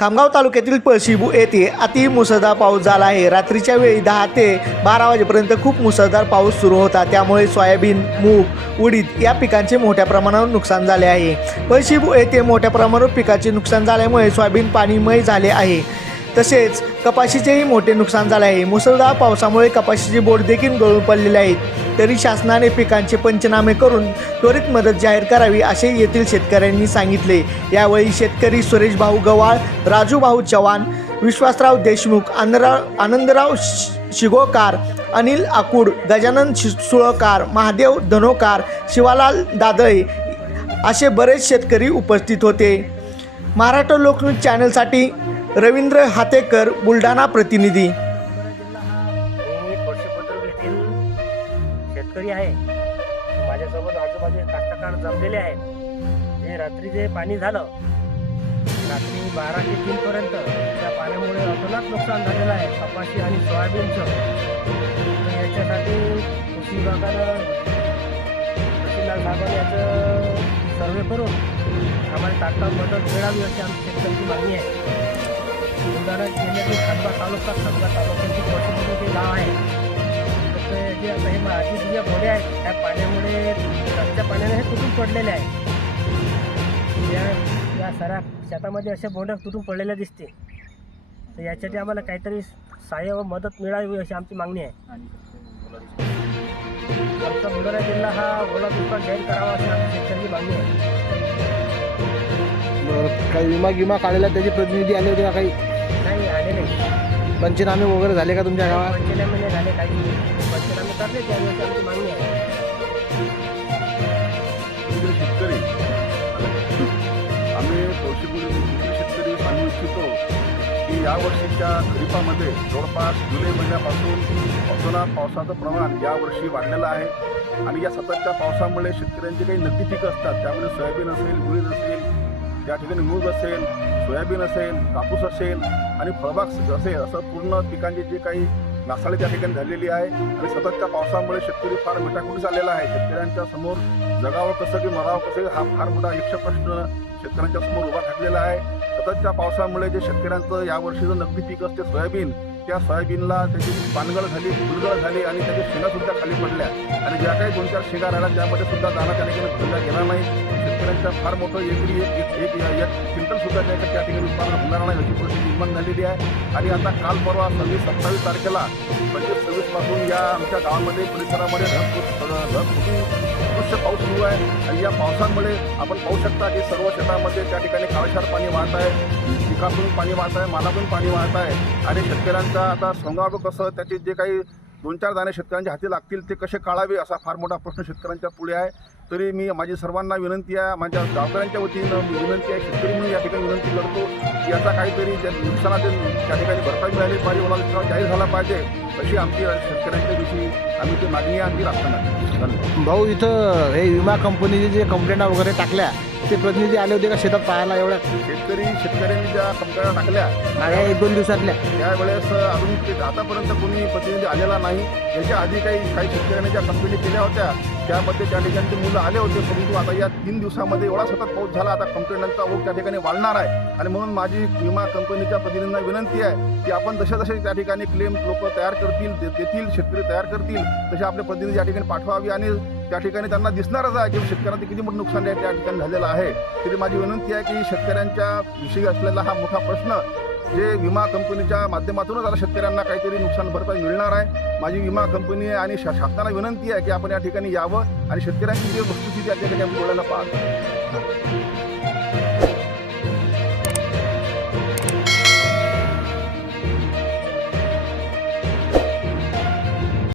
खामगाव तालुक्यातील पळशीबू येथे अति मुसळधार पाऊस झाला आहे. रात्रीच्या वेळी दहा ते बारा वाजेपर्यंत खूप मुसळधार पाऊस सुरू होता. त्यामुळे सोयाबीन मूग उडीद या पिकांचे मोठ्या प्रमाणावर नुकसान झाले आहे. पळशीबू येथे मोठ्या प्रमाणावर पिकाचे नुकसान झाल्यामुळे सोयाबीन पाणीमय झाले आहे. तसेच कपाशीचेही मोठे नुकसान झाले आहे. मुसळधार पावसामुळे कपाशीचे बोट देखील गळून पडलेले आहेत. तरी शासनाने पिकांचे पंचनामे करून त्वरित मदत जाहीर करावी असे येथील शेतकऱ्यांनी सांगितले. यावेळी शेतकरी सुरेश भाऊ गवाळ राजू भाऊ चव्हाण विश्वासराव देशमुख आनंदराव आनंदराव शि- शिगोकार अनिल आकूड गजानन शि- सुळकार महादेव धनोकार शिवालाल दादळे असे बरेच शेतकरी उपस्थित होते. महाराष्ट्र लोकन्यूज चॅनलसाठी रवींद्र हातेकर बुलढाणा प्रतिनिधी. मी शेतकरी आहे. माझ्यासोबत आजूबाजू कास्तकार जमलेले आहेत. जे रात्री जे पाणी झालं रात्री बारा ते तीन पर्यंत त्या पाण्यामुळे अतोनात नुकसान झालेलं आहे. कपाशी आणि सोयाबीनचं. याच्यासाठी कृषी विभागानं तहसीलदार साहेबांनी याचं सर्वे करून आम्हाला तात्काळ मदत मिळावी अशी आमची शेतकऱ्यांची मागणी आहे. बुलढाणा जिल्ह्यातील खानबा तालुका खानबा तालुक्यातील खोडशेपत्र जे गाव आहे. तर जे आता हे माझी जे घोडे आहेत त्या पाण्यामुळे रस्त्या पाण्याने हे तुटून पडलेले आहे. या या साऱ्या शेतामध्ये असे बोंड्या तुटून पडलेल्या दिसते. तर याच्यासाठी आम्हाला काहीतरी सहाय्य व मदत मिळावी अशी आमची मागणी आहे. आमचा बुलढाणा जिल्हा हा ओला दुष्काळ जाहीर करावा अशी आमची शेतकऱ्यांची मागणी आहे. बरं काही विमा गिमा काढलेला त्याचे प्रतिनिधी आले होते का काही? नाही आले नाही. पंचनामे वगैरे झाले का तुमच्या गावात? पंचनामे नाही झाले काही पंचनामे करले त्यावेळेस आमची मागणी आहे. इकडे शेतकरी. आम्ही शेतकरी सांगू इच्छितो की या वर्षीच्या खरीपामध्ये जवळपास जुलै महिन्यापासून अतोनात पावसाचं प्रमाण यावर्षी वाढलेलं आहे. आणि या सततच्या पावसामुळे शेतकऱ्यांची काही नगदी पिकं असतात त्यामध्ये सोयाबीन असेल उडीद असेल त्या ठिकाणी मूग असेल सोयाबीन असेल कापूस असेल आणि फळबाग असेल असं पूर्ण पिकांची जे काही नासाळी त्या ठिकाणी झालेली आहे आणि सततच्या पावसामुळे शेतकरी फार मिठाकुटीस झालेला आहे. शेतकऱ्यांच्या समोर जगावं कसं की मरावं कसं हा फार मोठा यक्ष प्रश्न शेतकऱ्यांच्या समोर उभा ठाकलेला आहे. सततच्या पावसामुळे जे शेतकऱ्यांचं यावर्षीचं नगदी पीक असते सोयाबीन त्या सोयाबीनला त्याची पानगळ झाली फुलगळ झाली आणि त्याची शेंगा सुद्धा खाली पडल्या. आणि ज्या काही दोन चार शेंगा राहिल्या त्यामध्ये सुद्धा दाना त्या ठिकाणी भरला गेला नाही. शेतकऱ्यांचा फार मोठं एकरी एक एक एक एक क्विंटल सुद्धा त्या त्या ठिकाणी उत्पादन होणार नाही अशी परिस्थिती निर्माण झालेली आहे. आणि आता काल परवा सव्वीस सत्तावीस तारखेला म्हणजे पंचवीस सव्वीसपासून या आमच्या गावामध्ये परिसरामध्ये ढग दृश्य पाऊस सुरू आहे. आणि या पावसामुळे आपण पाहू शकता की सर्व शेतामध्ये त्या ठिकाणी काळशार पाणी वाहत आहे. पिकातून पाणी वाहत आहे मालातून पाणी वाहत आहे. आणि शेतकऱ्यांचा आता सोंगावं कसं त्याचे जे काही दोन चार दाणे शेतकऱ्यांच्या हाती लागतील ते कसे काढावे असा फार मोठा प्रश्न शेतकऱ्यांच्या पुढे आहे. तरी मी माझी सर्वांना विनंती आहे माझ्या गावकऱ्यांच्या वतीनं विनंती आहे शेतकरी म्हणून या ठिकाणी विनंती करतो की याचा काहीतरी ज्या नुकसानाचे त्या ठिकाणी भरपाई मिळाली पाहिजे मला दुष्काळ जाहीर झाला पाहिजे अशी आमची शेतकऱ्यांच्या विषयी आम्ही ती मागणी आहे आणि राखणार भाऊ इथं हे विमा कंपनीचे जे कंप्लेंटा वगैरे टाकल्या ते प्रतिनिधी आले होते का शेतात पाहायला एवढ्या शेतकरी शेतकऱ्यांनी ज्या कंप्लेंट टाकल्या या एक दोन दिवसातल्या. त्यावेळेस अजून ते आतापर्यंत कोणी प्रतिनिधी आलेला नाही. याच्या आधी काही काही शेतकऱ्यांनी ज्या कंप्लेंटी केल्या होत्या त्यामध्ये त्या ठिकाणी ते मुलं आले होते. परंतु आता या तीन दिवसामध्ये एवढा सतत पाऊस झाला. आता कंप्लेंटांचा ओघ त्या ठिकाणी वाढणार आहे. आणि म्हणून माझी विमा कंपनीच्या प्रतिनिधींना विनंती आहे की आपण जसे जसे त्या ठिकाणी क्लेम लोक तयार करतील देतील शेतकरी तयार करतील तसे आपले प्रतिनिधी या ठिकाणी पाठवावे आणि त्या ठिकाणी त्यांना दिसणारच आहे की शेतकऱ्यांचं किती मोठं नुकसान आहे त्या ठिकाणी झालेलं आहे. तरी माझी विनंती आहे की शेतकऱ्यांच्या विषयी असलेला हा मोठा प्रश्न जे विमा कंपनीच्या माध्यमातूनच आता शेतकऱ्यांना काहीतरी नुकसान भरपाई मिळणार आहे. माझी विमा कंपनी आहे आणि शा शासनाला विनंती आहे की आपण या ठिकाणी यावं आणि शेतकऱ्यांची जी वस्तुस्थिती आहे त्या ठिकाणी बोलायला पाहतो.